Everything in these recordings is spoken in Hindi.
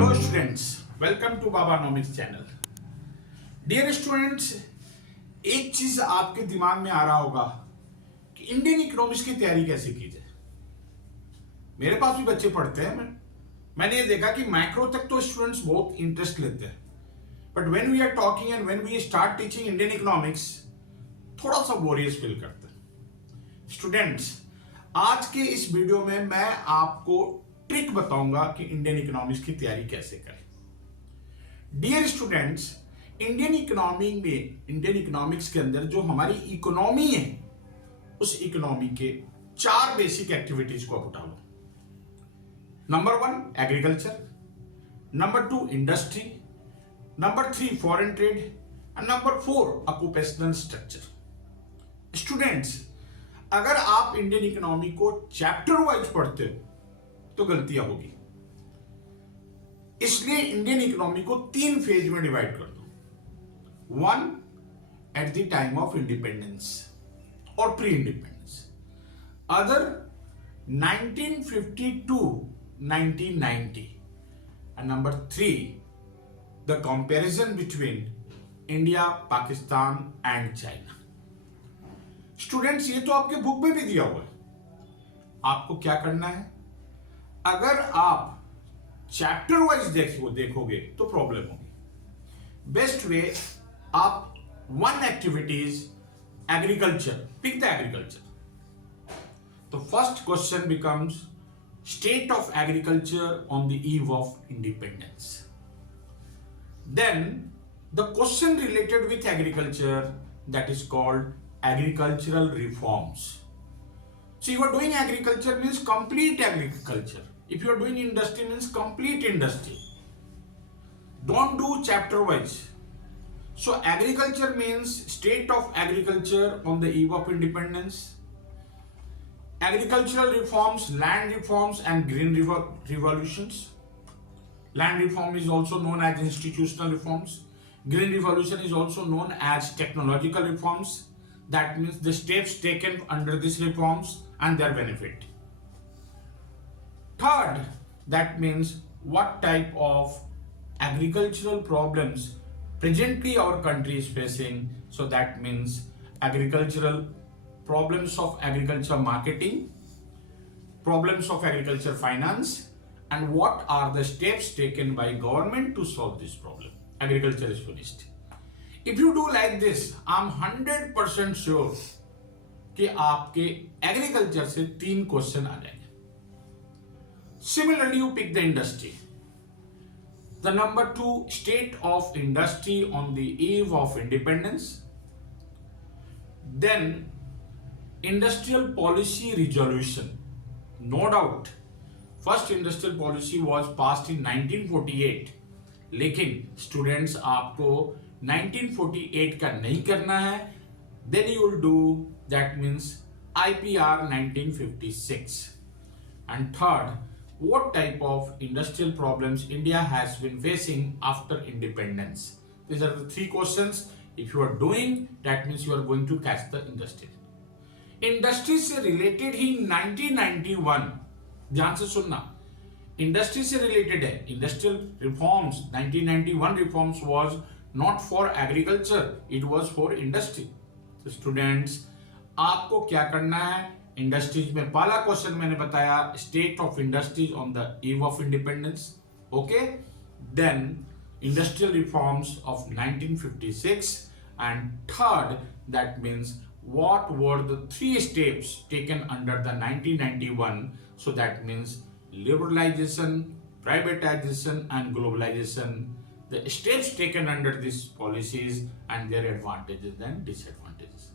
Hello students, welcome to Babanomics channel. Dear students, एक चीज आपके दिमाग में आ रहा होगा कि इंडियन इकोनॉमिक्स की तैयारी कैसे की जाए। मेरे पास भी बच्चे पढ़ते हैं, मैंने ये देखा कि माइक्रो तक तो स्टूडेंट्स बहुत इंटरेस्ट लेते हैं, but when we are talking and when we start teaching Indian economics थोड़ा सा बोरियस फील करते हैं। स्टूडेंट्स, आज के इस वीडियो में मैं आपको ट्रिक बताऊंगा कि इंडियन इकोनॉमिक्स की तैयारी कैसे करें। डियर स्टूडेंट्स, इंडियन इकोनॉमिक्स के अंदर जो हमारी इकोनॉमी है, उस इकोनॉमी के 4 बेसिक एक्टिविटीज को आप उठा लो। Number 1 agriculture, number 2 industry, number 3 foreign trade and number 4 occupational structure. Students, अगर आप इंडियन इकोनॉमी को चैप्टर वाइज पढ़ते हो तो गलतियां होगी, इसलिए इंडियन इकोनॉमी को 3 फेज में डिवाइड कर दो। 1 at the time of independence और pre independence, other 1950 to 1990, and number 3 the comparison between India, Pakistan and China। Students, ये तो आपके बुक में भी दिया हुआ है। आपको क्या करना है, अगर आप चैप्टर वाइज देखोगे तो प्रॉब्लम होगी। बेस्ट वे, आप 1 activities agriculture, pick the agriculture. तो first question becomes state of agriculture on the eve of independence. Then the question related with agriculture, that is called agricultural reforms. So you are doing agriculture means complete agriculture. If you are doing industry means complete industry. Don't do chapter wise. So agriculture means state of agriculture on the eve of independence. Agricultural reforms, land reforms and green revolutions. Land reform is also known as institutional reforms. Green revolution is also known as technological reforms. That means the steps taken under these reforms and their benefit. Third, that means what type of agricultural problems presently our country is facing. So that means agricultural problems of agriculture marketing, problems of agriculture finance, and what are the steps taken by government to solve this problem. Agriculture is finished. If you do like this, I'm 100% sure कि आपके एग्रीकल्चर से 3 क्वेश्चन आ जाएंगे। Similarly, you pick the industry. The number 2, state of industry on the eve of independence. Then industrial policy resolution. No doubt, first industrial policy was passed in 1948. लेकिन स्टूडेंट्स, आपको 1948 का नहीं करना है। Then you will do that means IPR 1956। And third, what type of industrial problems India has been facing after independence. These are the 3 questions. If you are doing, that means you are going to catch the industry. Industry से रिलेटेड ही 1991, ध्यान से सुनना, इंडस्ट्री से रिलेटेड है। Industrial reforms, 1991 reforms was not for agriculture, it was for industry. तो स्टूडेंट्स, आपको क्या करना है, इंडस्ट्रीज में पहला क्वेश्चन मैंने बताया, state of industries on the eve of independence. Okay, then industrial reforms of 1956, and third, that means what were the 3 steps taken under the 1991. So that means liberalization, privatization and globalization, the steps taken under these policies and their advantages and disadvantages.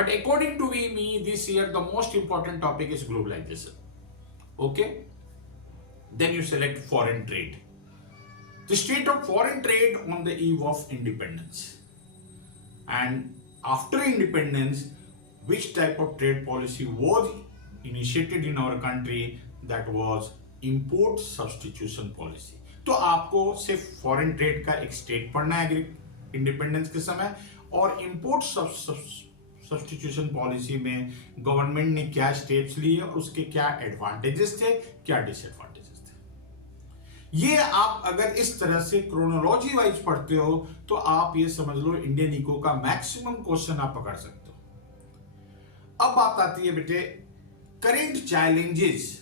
But according to me, this year the most important topic is globalization. Okay, then you select foreign trade, the state of foreign trade on the eve of independence, and after independence which type of trade policy was initiated in our country, that was import substitution policy. तो आपको सिर्फ फॉरेन ट्रेड का एक स्टेट पढ़ना है इंडिपेंडेंस के समय, और इंपोर्ट सब्स्टिट्यूशन पॉलिसी में गवर्नमेंट ने क्या स्टेप्स लिए और उसके क्या एडवांटेजेस थे, क्या डिसएडवांटेजेस थे। ये आप अगर इस तरह से क्रोनोलॉजी वाइज पढ़ते हो तो आप ये समझ लो इंडियन इको का मैक्सिमम क्वेश्चन आप पकड़ सकते हो। अब बात आती है बेटे करेंट चैलेंजेस।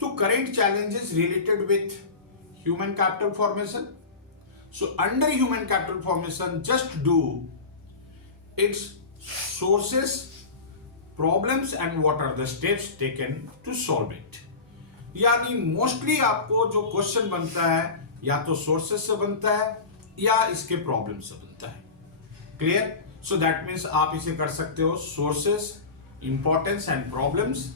तो current challenges related with human capital formation. So under human capital formation just do its sources, problems and what are the steps taken to solve it. यानी मोस्टली आपको जो क्वेश्चन बनता है या तो सोर्सेस से बनता है या इसके प्रॉब्लम से बनता है। क्लियर? सो दैट मीन्स आप इसे कर सकते हो sources, importance and problems,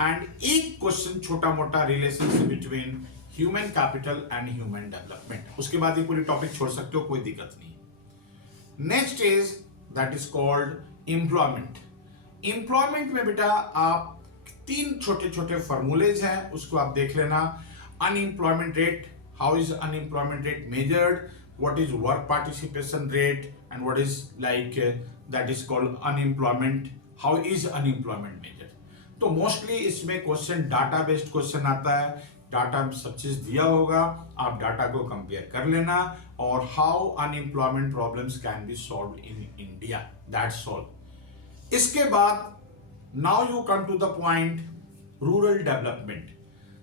and एक क्वेश्चन छोटा मोटा relationship between human capital and human development. उसके बाद ये पूरी टॉपिक छोड़ सकते हो, कोई दिक्कत नहीं। Next is that is called employment. Employment में बेटा आप तीन छोटे छोटे फॉर्मूलेज हैं, उसको आप देख लेना। Unemployment rate, how is unemployment rate measured, what is work participation rate, and what is like that is called unemployment, how is unemployment measured. तो मोस्टली इसमें क्वेश्चन डाटा बेस्ड क्वेश्चन आता है। डाटा में सब चीज दिया होगा, आप डाटा को कंपेयर कर लेना, और how unemployment problems can be solved in India, that's all. इसके बाद now you come to the point rural development.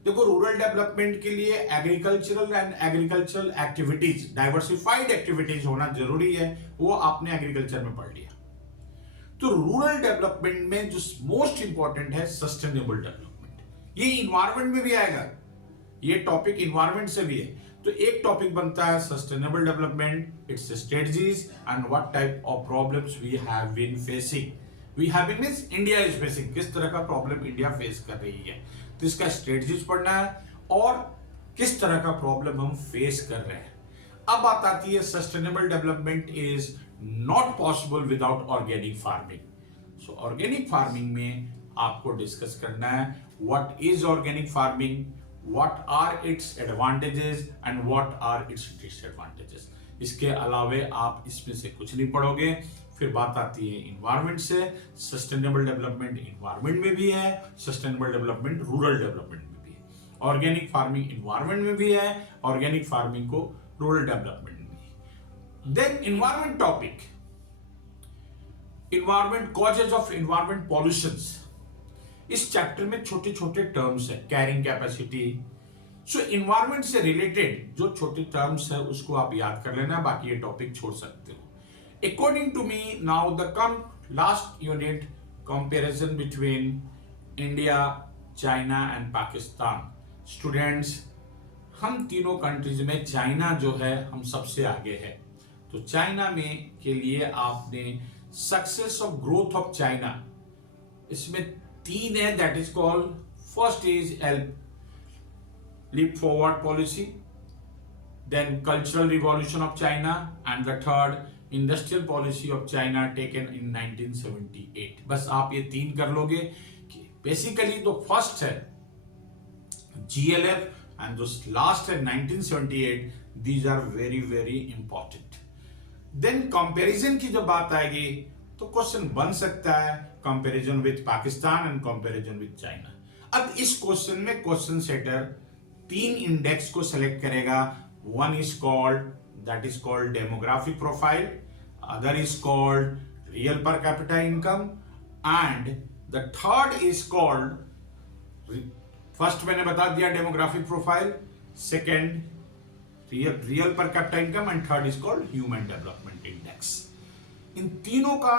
देखो रूरल डेवलपमेंट के लिए agricultural and agricultural activities, diversified activities होना जरूरी है, वो आपने एग्रीकल्चर में पढ़ लिया। तो रूरल डेवलपमेंट में जो मोस्ट इंपॉर्टेंट है सस्टेनेबल डेवलपमेंट। ये इन्वायरमेंट में भी आएगा, ये टॉपिक इन्वायरमेंट से भी है। तो एक टॉपिक बनता है sustainable development, its strategies and what type of problems we have been facing. We have been means India is facing, किस तरह का प्रॉब्लम इंडिया फेस कर रही है, तो इसका स्ट्रेटजीज पढ़ना है और किस तरह का प्रॉब्लम हम फेस कर रहे हैं। अब बात आती है sustainable development is not possible without organic farming. So organic farming में आपको डिस्कस करना है what is organic farming, what are its advantages and what are its disadvantages। इसके अलावे आप इसमें से कुछ नहीं पढ़ोगे। फिर बात आती है इन्वायरमेंट से, सस्टेनेबल डेवलपमेंट इन्वायरमेंट में भी है, सस्टेनेबल डेवलपमेंट रूरल डेवलपमेंट में भी है, ऑर्गेनिक फार्मिंग इन्वायरमेंट में भी है, ऑर्गेनिक फार्मिंग को रूरल डेवलपमेंट में भी। Then environment topic, environment causes of environment pollutions. इस चैप्टर में छोटे छोटे टर्म्स है, कैरिंग कैपेसिटी। सो इन्वायरमेंट से रिलेटेड जो छोटे टर्म्स है उसको आप याद कर लेना, बाकी ये टॉपिक छोड़ सकते हो। According to me now the come last unit comparison between India, China and Pakistan. Students, हम तीनों कंट्रीज में चाइना जो है हम सबसे आगे है। तो चाइना में के लिए आपने success of growth of China, इसमें तीन है, that is called first is leap forward policy, then cultural revolution of China, and the third industrial policy of China taken in 1978। बस आप ये तीन कर लोगे कि बेसिकली तो फर्स्ट है GLF एंड जो लास्ट है 1978, these are very very important. Then comparison की जब बात आएगी तो क्वेश्चन बन सकता है comparison with Pakistan and comparison with China. अब इस क्वेश्चन में क्वेश्चन सेटर तीन इंडेक्स को सेलेक्ट करेगा। One is called that is called demographic profile, other is called real per capita income, and the third is called, first मैंने बता दिया demographic profile, second real per capita income, and third is called human development index. इन तीनों का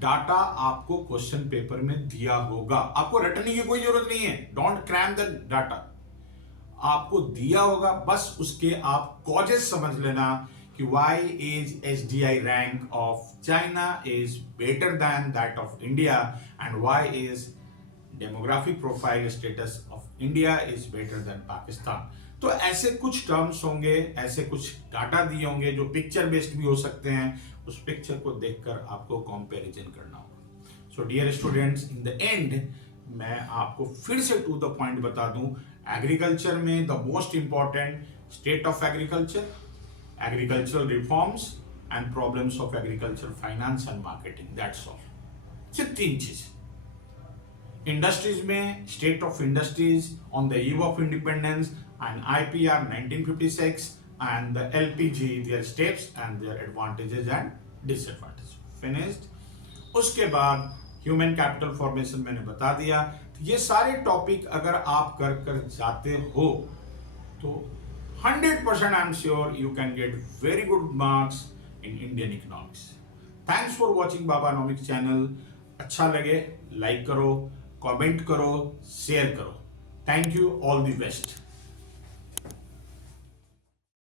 डाटा आपको क्वेश्चन पेपर में दिया होगा, आपको रटने की कोई जरूरत नहीं है, डोंट क्रैम द डाटा, आपको दिया होगा। बस उसके आप कॉजेस समझ लेना कि why is HDI rank of China is better than that of India and why is demographic profile status of India is better than Pakistan। तो ऐसे कुछ टर्म्स होंगे, ऐसे कुछ डाटा दिए होंगे जो पिक्चर बेस्ड भी हो सकते हैं, उस पिक्चर को देखकर आपको कंपैरिजन करना होगा। So dear students, in the end मैं आपको फिर से टू द पॉइंट बता दूं, एग्रीकल्चर में the most important state of agriculture, agricultural reforms and problems of agriculture finance and marketing, that's all. सिर्फ तीन चीज। इंडस्ट्रीज में state of industries on the eve of independence and IPR 1956 and the LPG, their steps and their advantages and disadvantages. Finished. उसके बाद ह्यूमन कैपिटल फॉर्मेशन मैंने बता दिया। तो ये सारे टॉपिक अगर आप कर कर जाते हो तो 100% I am sure you can get very good marks in Indian economics. Thanks for watching Babanomics channel. अच्छा लगे लाइक करो, कमेंट करो, शेयर करो। Thank you, all the best.